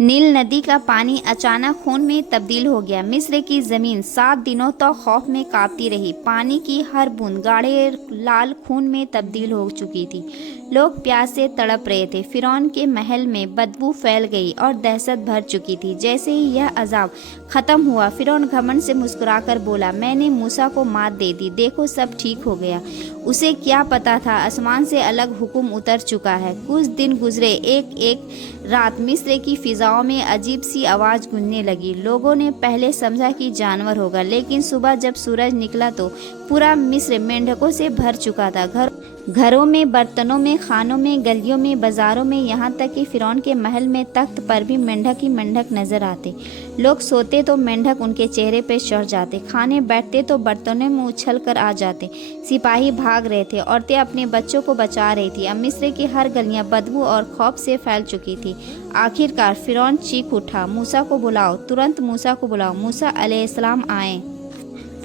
नील नदी का पानी अचानक खून में तब्दील हो गया। मिस्र की ज़मीन 7 दिनों तक खौफ में कांपती रही। पानी की हर बूंद गाढ़े लाल खून में तब्दील हो चुकी थी। लोग प्यास से तड़प रहे थे। फिरौन के महल में बदबू फैल गई और दहशत भर चुकी थी। जैसे ही यह अजाब ख़त्म हुआ, फिरौन घमंड से मुस्कुराकर बोला, मैंने मूसा को मात दे दी, देखो सब ठीक हो गया। उसे क्या पता था, आसमान से अलग हुक्म उतर चुका है। कुछ दिन गुजरे। एक एक रात मिस्र की फिजाओं में अजीब सी आवाज़ गूंजने लगी। लोगों ने पहले समझा कि जानवर होगा, लेकिन सुबह जब सूरज निकला तो पूरा मिस्र मेंढकों से भर चुका था। घरों में, बर्तनों में, खानों में, गलियों में, बाजारों में, यहाँ तक कि फिरौन के महल में तख्त पर भी मेंढक ही मेंढक नजर आते। लोग सोते तो मेंढक उनके चेहरे पर चढ़ जाते, खाने बैठते तो बर्तनों में उछल कर आ जाते। सिपाही भाग रहे थे, औरतें अपने बच्चों को बचा रही थी। अब मिस्र की हर गलियां बदबू और खौफ से फैल चुकी थी। आखिरकार फिरौन चीख उठा, मूसा को बुलाओ, तुरंत मूसा को बुलाओ। मूसा अलैहिस्सलाम आए।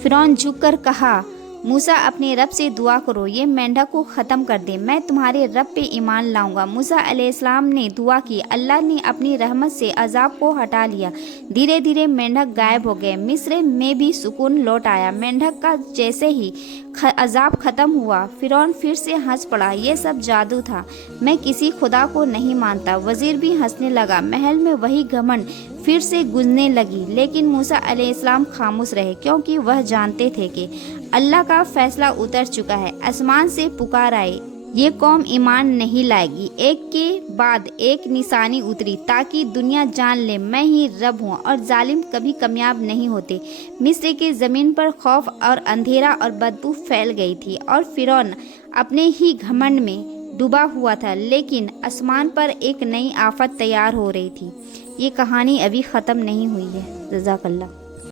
फिरौन झुककर कहा, मूसा अपने रब से दुआ करो, ये मेंढक को ख़त्म कर दे, मैं तुम्हारे रब पे ईमान लाऊंगा। मूसा अलैहिस्सलाम ने दुआ की। अल्लाह ने अपनी रहमत से अजाब को हटा लिया। धीरे धीरे मेंढक गायब हो गए। मिस्र में भी सुकून लौट आया। मेंढक का जैसे ही अजाब ख़त्म हुआ, फिरौन फिर से हंस पड़ा। ये सब जादू था, मैं किसी खुदा को नहीं मानता। वज़ीर भी हंसने लगा। महल में वही घमंड फिर से गूंजने लगी। लेकिन मूसा अलैहिस्सलाम खामोश रहे, क्योंकि वह जानते थे कि अल्लाह का फैसला उतर चुका है। आसमान से पुकार आई, ये कौम ईमान नहीं लाएगी। एक के बाद एक निशानी उतरी, ताकि दुनिया जान ले मैं ही रब हूँ और जालिम कभी कामयाब नहीं होते। मिस्र की ज़मीन पर खौफ और अंधेरा और बदबू फैल गई थी, और फिरौन अपने ही घमंड में डूबा हुआ था। लेकिन आसमान पर एक नई आफत तैयार हो रही थी। ये कहानी अभी ख़त्म नहीं हुई है। जज़ाकल्लाह।